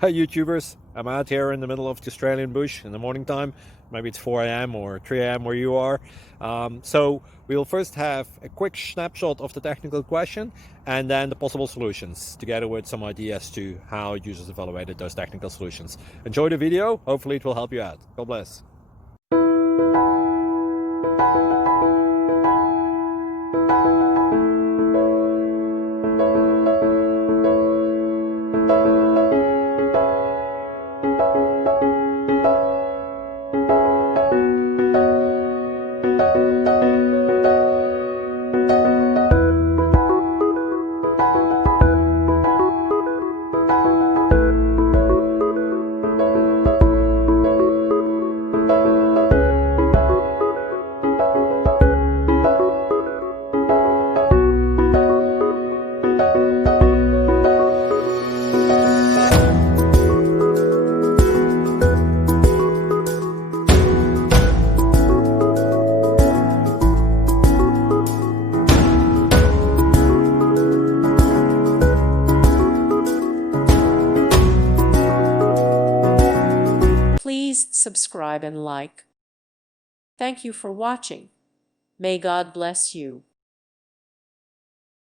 Hey YouTubers, I'm out here in the middle of the Australian bush in the morning time. Maybe it's 4 a.m. or 3 a.m. where you are. So we'll first have a quick snapshot of the technical question and then the possible solutions, together with some ideas to how users evaluated those technical solutions. Enjoy the video, hopefully it will help you out. God bless. Please subscribe and like. Thank you for watching. May God bless you.